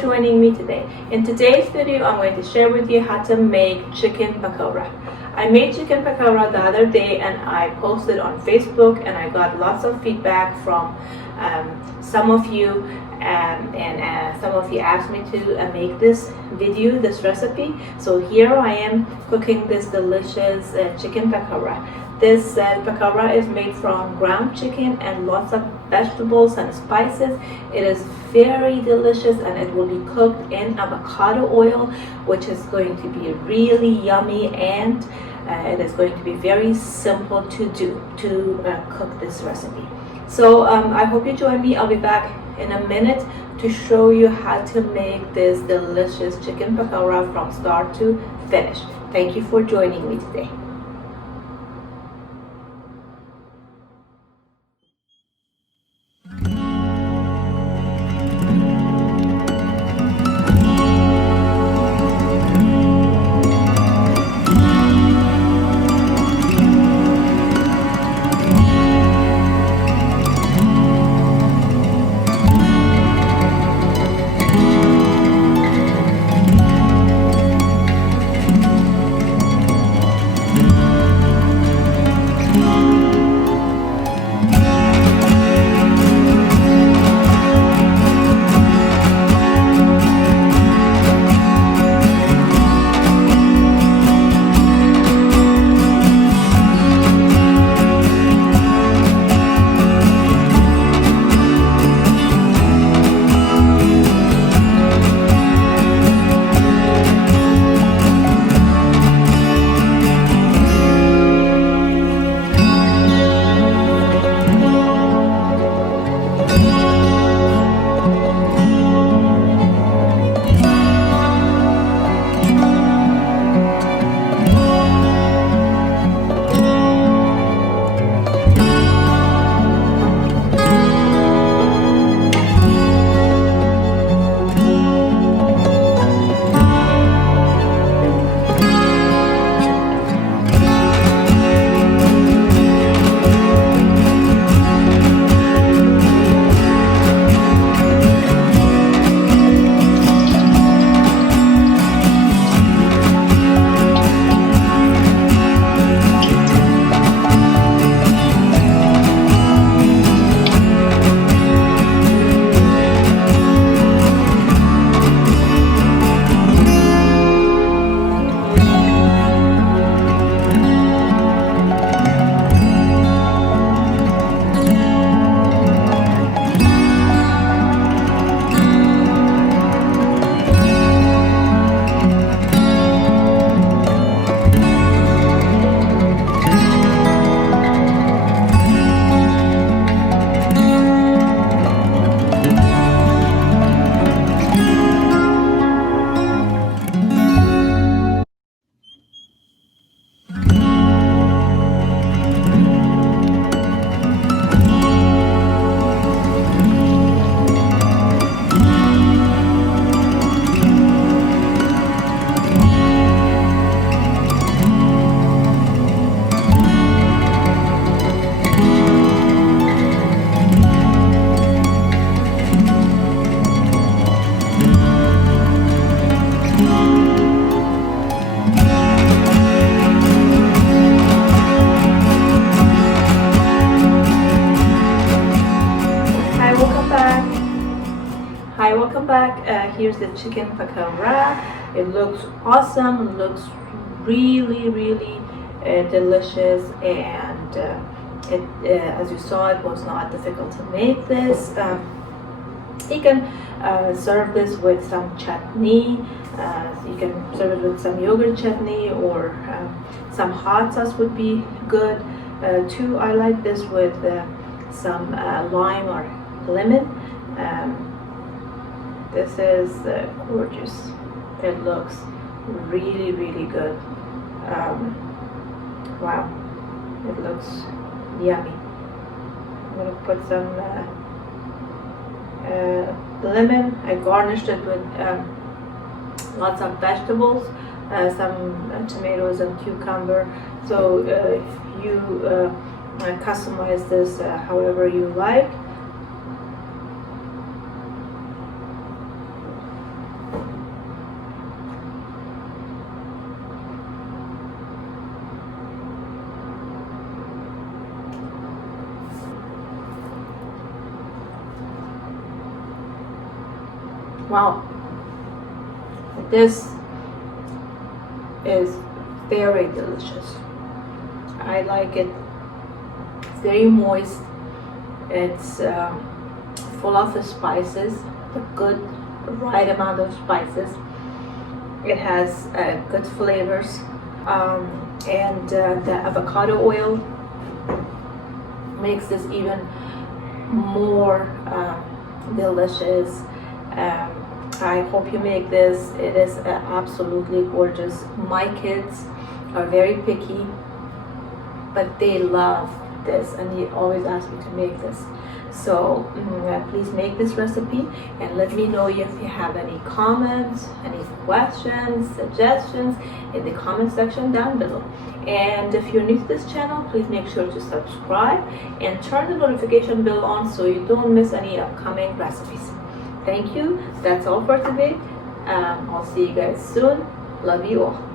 joining me today. In today's video, I'm going to share with you how to make chicken pakora. I made chicken pakora the other day and I posted on Facebook, and I got lots of feedback from some of you, and some of you asked me to make this recipe. So here I am cooking this delicious chicken pakora. This pakora is made from ground chicken and lots of vegetables and spices. It is very delicious, and it will be cooked in avocado oil, which is going to be really yummy, and it is going to be very simple to cook this recipe. So I hope you join me. I'll be back in a minute to show you how to make this delicious chicken pakora from start to finish. Thank you for joining me today. Hi, welcome back. Here's the chicken pakora. It looks awesome. It looks really delicious, and as you saw, it was not difficult to make this. You can serve this with some chutney. You can serve it with some yogurt chutney, or some hot sauce would be good too. I like this with some lime or lemon. This is gorgeous. It looks really good. Wow, it looks yummy. I'm gonna put some lemon. I garnished it with lots of vegetables, some tomatoes and cucumber. So if you customize this however you like. Wow, this is very delicious. I like it. It's very moist. It's full of the spices, the good right amount of spices. It has good flavors, and the avocado oil makes this even more delicious. I hope you make this. It is absolutely gorgeous. My kids are very picky, but they love this, and they always ask me to make this. So please make this recipe and let me know if you have any comments, any questions, suggestions in the comment section down below. And if you're new to this channel, please make sure to subscribe and turn the notification bell on so you don't miss any upcoming recipes. Thank you. That's all for today. I'll see you guys soon. Love you all.